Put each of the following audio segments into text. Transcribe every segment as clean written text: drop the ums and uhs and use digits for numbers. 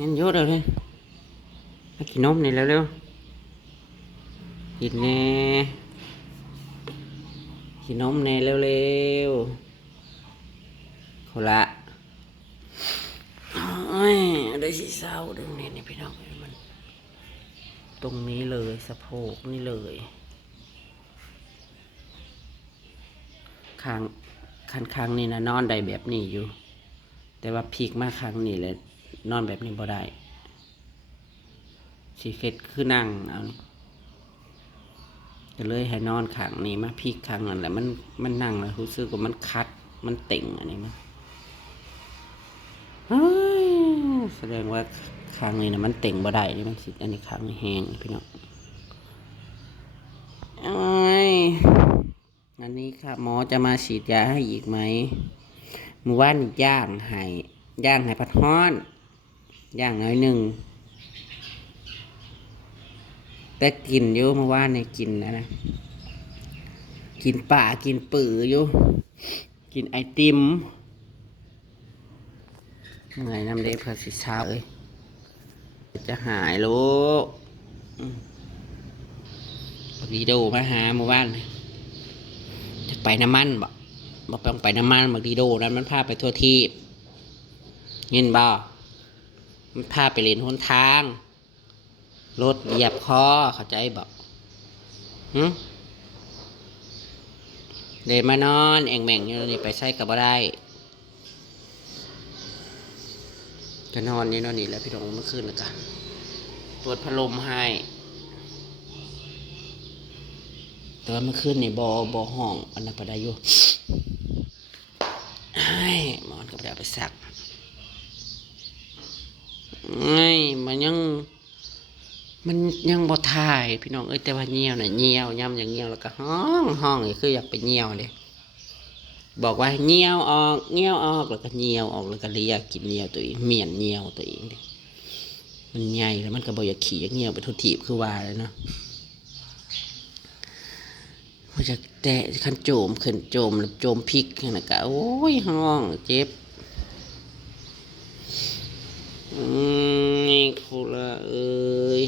งั้นยศเลยมากินนมนี่แล้วเร็วกินแน่กินนมแน่เร็วๆเขาละโอ้ยได้สีเศร้าตรงนี้นี่พี่น้องมันตรงนี้เลยสะโพกนี่เลยคางนี่นะนอนได้แบบนี้อยู่แต่ว่าพีกมากครั้งนี้เลยนอนแบบนี้บ่ได้สีเฟ็ดคือนั่งเอาก็เลยให้นอนขางนี้มาพีกคางนั่นแหละมันนั่งแล้วรู้สึกว่ามันคัดมันเต่งอันนี้มันแสดงว่าคางนี้นะมันเต่งบ่ได้นี่มันสิอันนี้คางนี้แห้งพี่น้องอันนี้ค่ะหมอจะมาฉีดยาให้อีกไหมเมื่อวานย่างให้ผัดฮ้อนย่างน้อยหนึ่งแต่กินอยู่เมื่อวานเนี่ยกินนะกินป่ากินปืออยู่กินไอติมเหนื่อยน้ำเด็กพอสิเช้าเลยจะหายลูกดีโดมาหาเมื่อวานจะไปน้ำมันบอกต้องไปน้ำมันบอกดีโดนั้นมันพาไปทั่วที่เงินบ่มันพาไปเล่นหนทางรถเหยียบคอเข้าใจบอกเดินมานอนแอ่งแม่งอยู่นี่ไปใช้กับบ่ได้จะนอนนี่นอนนี่แล้วพี่น้องเมื่อคืนแล้วกันเปิดพัดลมให้แต่ว่าเมื่อคืนนี่บ่ห้องอันนั้นก็ได้อยู่หมอนก็ได้ไปซักมันยังบ่ถ่ายพี่น้องแต่ว่าเงี่ยวน่ะเงี่ยวย่ำอย่างเงี่ยวแล้วก็ห้องนี่คืออยากไปเงี่ยวเลยบอกว่าเงี่ยวออกแล้วก็เงี่ยวออกแล้วก็เลียกินเงี่ยวตัวเองเมียนเงี่ยวตัวเองเลยมันใหญ่แล้วมันก็บ่อยากขี่เงี่ยวไปทุกทีคือว่าเลยเนาะมันจะแตะขันโจมขึ้นโจมแล้วโจมพริกนะกะโอ้ยห้องเจ็บนี่คุละเอ้ย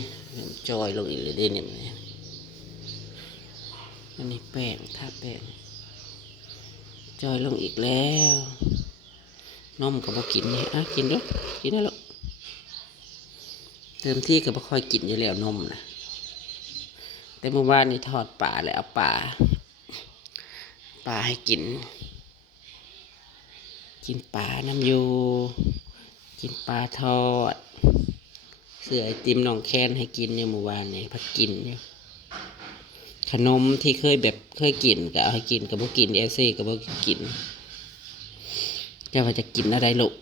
จอยลงอีกเลยเนี่ยอันนี้แป้งทาแป้งจอยลงอีกแล้วนมก็บ่กินนี่กินด้วยกินได้แล้วเติมที่ก็บ่ค่อยกินอยู่แล้วนมนะแต่เมื่อวานนี่ทอดปลาแล้วเอาปลาให้กินปลาน้ำยูกินปลาทอดเสือไอติมน้องแคนให้กินเนี่ยเมื่อวานนี่พัดกินเนี่ยขนมที่เคยกินก็เอาให้กินกับพวกกินเอซี่กับพวกกินจะว่าจะกินอะไรลูก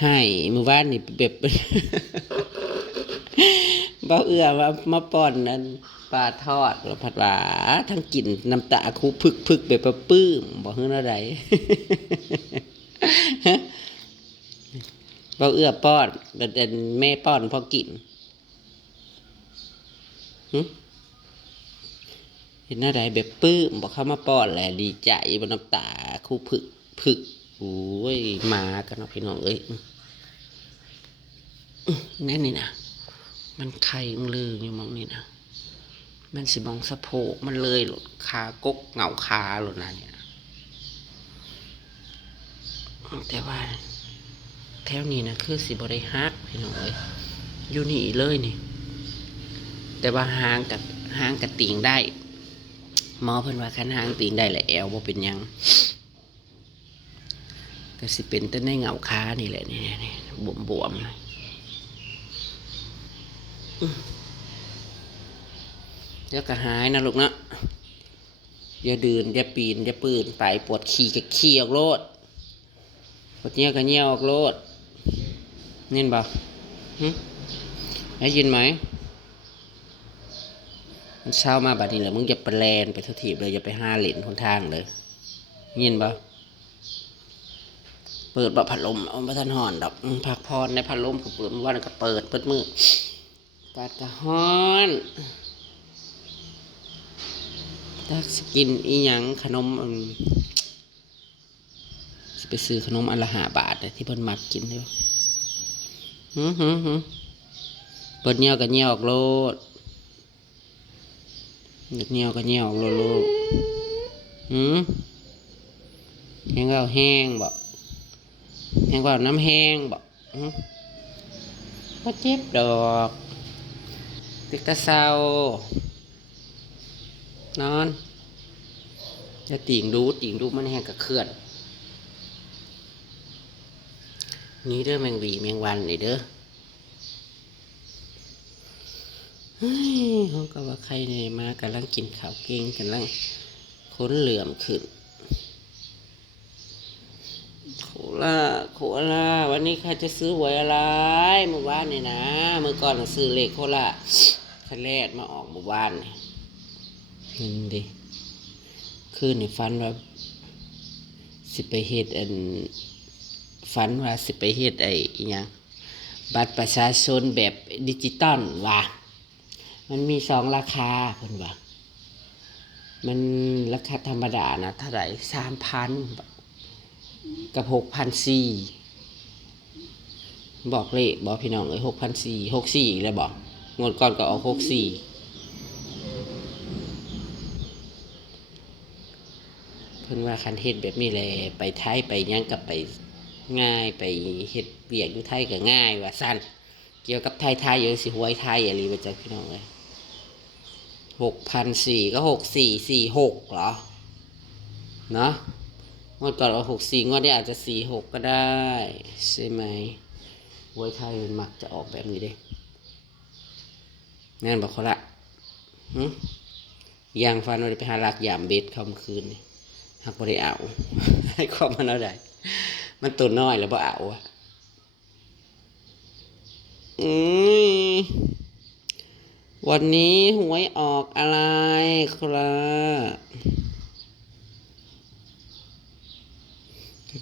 ให้เมื่อวานนี่แบบเบาเอื้อมาป้อนนั้นปลาทอดแล้วผัดหวาทั้งกินน้ำตาคูพึกแบบปื้มบอกเฮืออะไรเบาเอื้อป้อนแต่แม่ป้อนพอกินเห็นอะไรแบบปื้มบอกเขามาป้อนแหละดีใจบนน้ำตาคูพึกโอ้ยมากันเนาะพี่น้องเอ้ยแน่นี่นะมันไข่ลืออยู่มองนี่นะมันสิมองสะโพกมันเลยหลุดขากกเหงาขาหลุดนะเนี่ยแต่ว่าแถวนี้นะคือสิบริฮักพี่น้องเอ้ยอยู่นี่เลยนี่แต่ว่าหางกับติ่งได้หมอเพิ่นว่าคันหางติ่งได้แหละแอวบ่เป็นยังก็สิเป็นแต่ในเหงาขานี่แหละนี่บวมเดี๋ยวก็หายนะลูกเนาะอย่าดื่นอย่าปีนอย่าปืนไปปวดขี่กับขี่ออกโลดปวดเงี้ยวกับเงี้ยวออกโลดเงินบ่ได้ยินไหมมันเช้ามาบัดนี้เลยมึงจะไปแลนไปทุกทีเลยอย่าไปห้าเหรียญคนทางเลยเงินบ่เปิดบ่พัดลมเอามาทันห่อนดอกพักพรในพัดลมก็เปิดวันก็เปิดมืดปาดกระฮ้อนถ้าสกินอีหยังขนม จะไปซื้อขนมอันละ5 บาทที่เพิ่นมักกินอยู่เปิดเงี้ยวกับเงี้ยวออกโลดเงี้ยวกับเงี้ยวออกโลดแห้งก็แห้งบ่แห้งก็น้ำแห้งบ่บ่เจ็บดอกติกตะเซานอนจะติ่งดูมันแห้งกับเคลื่อนนี่เด้อแมงวีแมงวันนี่เด้อเขาก็ว่าใครเนี่ยมากำลังกินข้าวเก่งกำลังค้นเหลื่อมขึ้นโคล่าวันนี้ใครจะซื้อหวยอะไรเมื่อวานนี่นะเมื่อก่อนซื้อเลขโคล่าคันแรกมาออกเมื่อวานนี่ดิคืนนี่ฟันว่าสิไปเฮ็ดฝันว่าสิไปเฮ็ดอีหยังบัตรประชาชนแบบดิจิตอลว่ะมันมี2 ราคาเพิ่นว่ามันราคาธรรมดานะเท่าไหร่3,000กับ6,400บอกเลขบอกพี่น้อง6,400 64อีกแล้วบอกงวดก่อนก็ออก64เพิ่นว่าคันเฮ็ดแบบนี้แหละไปไทยไปหยังกับไปง่ายไปเฮ็ดเวียกอยู่ไทยก็ง่ายว่าซั่นเกี่ยวกับไทยอยู่สิหวยไทยอะไรว่าจักพี่น้องเอ้ย6,400ก็6446เหรอเนาะงวดก่อนเอา64งวดนี้อาจจะ46ก็ได้ใช่ไหมหวยไทยมันมักจะออกแบบนี้เด้งั้นบอกเขาละยังฟันว่าไปหาลักยามเบ็ดเข้าเมื่อคืนนี่หักบ่ได้เอาให้ความมันเอาได้มันตัวน้อยแล้วบ่เอาอ่ะวันนี้หวยออกอะไรครับ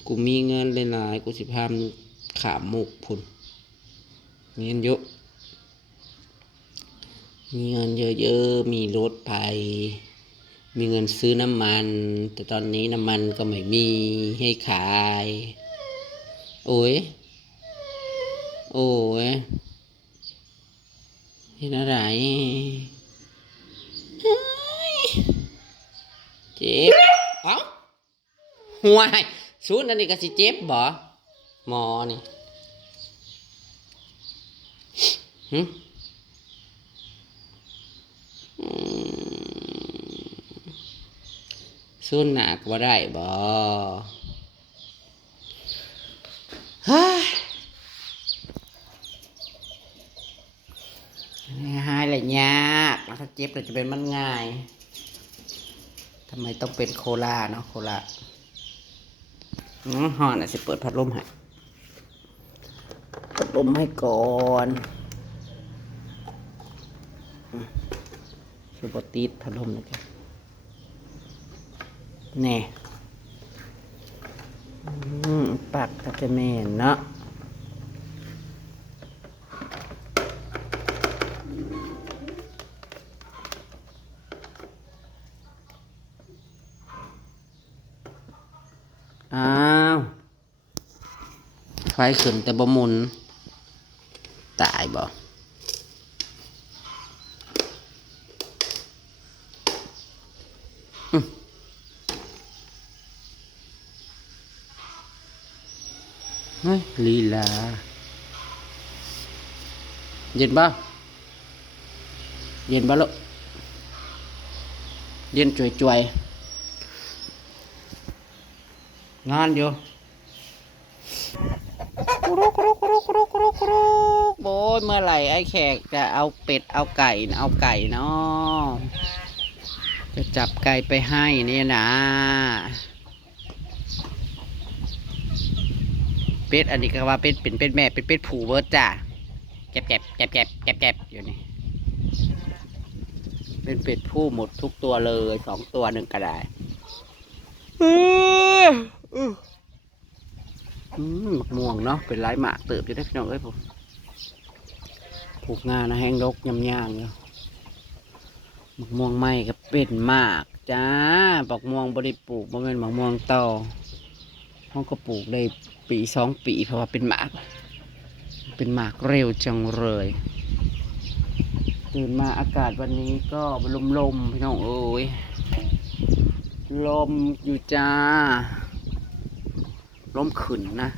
กูมีเงินหลายๆกูสิพามขามมุกพุ่นมีเงินเยอะมีรถไปมีเงินซื้อน้ำมันแต่ตอนนี้น้ำมันก็ไม่มีให้ขายโอ้ยเห็นอะไรเจ็บเอ้าห่วยสูนอันนี้ก็สิเจ็บบ่หมอนี่สูนหนักว่าได้บ่หายเลยยากถ้าเจ็บเราจะเป็นมันง่ายทำไมต้องเป็นโคลาเนาะโคลาห่อนสิเปิดพัดลมให้ก่อนคือปติดพัดลมนะจ๊ะแน่ปักตะเกแมนเนาะอ้าวไฟขึ้นแต่บ่หมุนตายบ่เฮ้ยลีลาเย็นป่ะลูกเย็นจ่วยงานอยู่โอ้ยเมื่อไหร่ไอ้แขกจะเอาเป็ดเอาไก่เนาะจะจับไก่ไปให้นี่นะเป็ดอันนี้ก็ว่าเป็นแม่เป็นเป็ดผูเบิร์ดจ้ะแก็บอยู่นี่เป็นเป็ดผู้หมดทุกตัวเลย2 ตัว1ก็ได้หมักม่วงเนาะเป็นลายหมากเติบอยู่ได้พี่น้องเอ้ยผมผูกงานนะแห้งรกยำย่างเนาะหมักม่วงไหมก็เป็นหมากจ้าบักม่วงบริปลูกบ่เป็นหมักม่วงต่อ ห้องก็ปลูกได้ปี2 ปีเพราะว่าเป็นหมากเร็วจังเลยตื่นมาอากาศวันนี้ก็ลมๆพี่น้องเอ้ยลมอยู่จ้าลมขึ้นนะ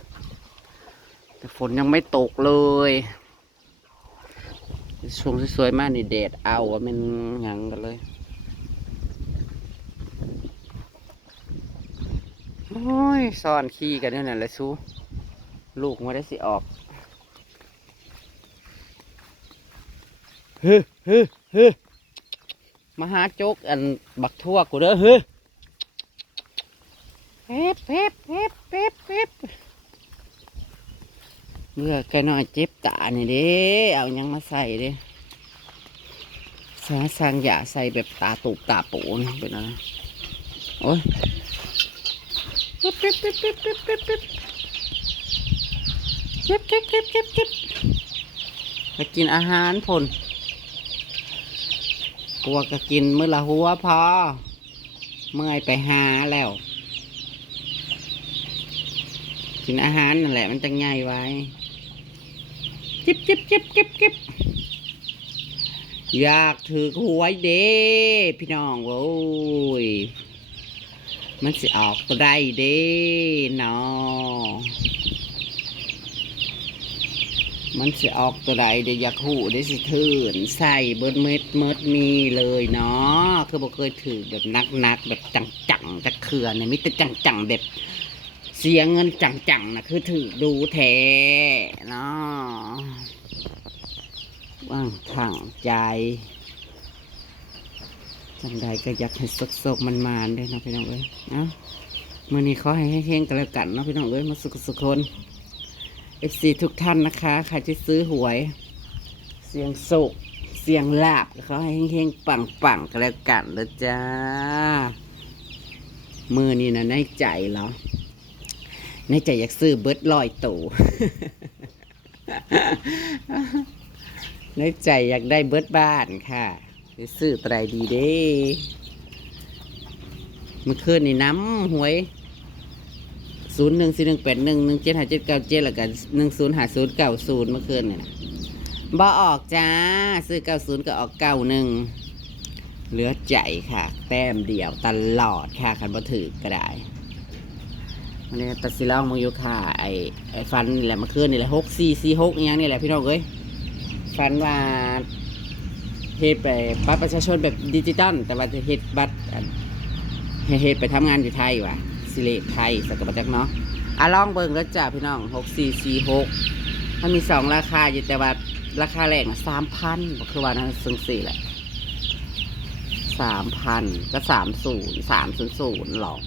แต่ฝนยังไม่ตกเลยช่วงสวยๆมากนี่แดดเอาว่ามันหยังกันเลยโอ้ยซ่อนขี้กันนี่แหละซูลูกมาได้สิออกเฮ้เฮ้เฮ้มาหาโจ๊กอันบักทั่วกูเด้อเฮ้เฮ็บเฮ็บเฮ็บเฮ็บเฮ็บเมื่อไก่น้อยเจ็บตานี่เด้เอายังมาใส่เด้สร้างอย่าใส่แบบตาตูบตาปูนเป็นอะไรโอ้ยเก็บเก็บเก็บเก็บเก็บเก็บเก็บเก็บเก็บเก็บเก็บเก็บไปกินอาหารผลกลัวก็กินมื้อละหัวพอเมื่อยไปหาแล้วกินอาหารนั่นแหละมันจะง่ายไว้จิบจิบจิบจิบจิบอยากถือหวยเด้พี่น้องโว้ยมันสิออกตัวได้เด้เนาะมันสิออกตัวใดเดี๋ยวอยากหูได้สิถืนใส่เบิดเม็ดมีเลยเนาะคือบ่เคยถือแบบนักแบบจังๆจะเขื่อนเนี่ยมิแต่จังแบบเสียเงินจังนะคือถือดูแท้เนาะว่างทางใจจังใดก็อยากให้สกมันด้วยนะพี่น้องเอ้ยเนาะมื่อนี้ขอให้เฮงๆกันแล้วกันเนาะพี่น้องเอ้ยมาสุขคนFC ทุกท่านนะคะใครที่ซื้อหวยเสียงโศกเสียงลาบเขาให้เฮงๆปังกันแล้วกันนะจ้ามือนี่นะในใจเหรอในใจอยากซื้อเบิร์ดลอยตู่ ในใจอยากได้เบิร์ดบ้านค่ะไปซื้อไตรดีเด้เมื่อคืนนี่น้ำหวย014181175797แล้วกัน105090เมื่อคืนนี่นะบ่ออกจ้าซื้อ90ก็ออก91เหลือใจค่ะแต้มเดียวตลอดค่ะคันบ่ถือก็ได้วันนี้ตัดสิลองมึงอยู่ค่ะไอ้ฟันนี่แหละเมื่อคืนนี่แหละ6446อย่างนี่แหละพี่น้องเอ้ยฟันว่าเฮ็ดไปบัตรประชาชนแบบดิจิตอลแต่ว่าจะเฮ็ดบัตรเฮ็ดไปทำงานอยู่ไทยว่ะสิเลไทยสักกะบักเนาะลองเบิ่งแล้วจ้าพี่น้อง6446มันมี2ราคาอยู่แต่ว่าราคาแรกน่ะ 3,000 ก็คือว่านั้นซึ่ง4แหละ 3,000 ก็30300หรอก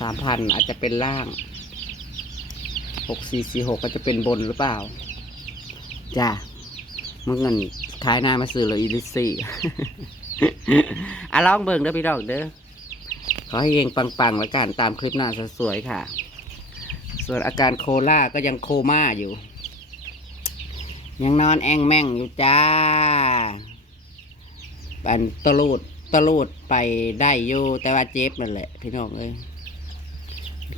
3,000 อาจจะเป็นล่าง6446ก็จะเป็นบนหรือเปล่าจ้ามึงเงินขายหน้ามาซื้อเลยอีลิซี่ ลองเบิ่งเด้อพี่น้องเด้อขอให้เองปังๆแล้วกันตามคลิปหน้าสวยๆค่ะส่วนอาการโคล่าก็ยังโคม่าอยู่ยังนอนแองแม่งอยู่จ้าอันตะลูดไปได้อยู่แต่ว่าเจ็บนั่นแหละพี่น้องเอ้ย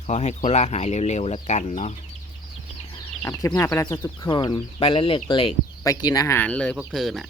ขอให้โคล่าหายเร็วๆแล้วกันเนาะคลิปหน้าไปแล้วทุกคนไปแล้วเหล็กไปกินอาหารเลยพวกเธอน่ะ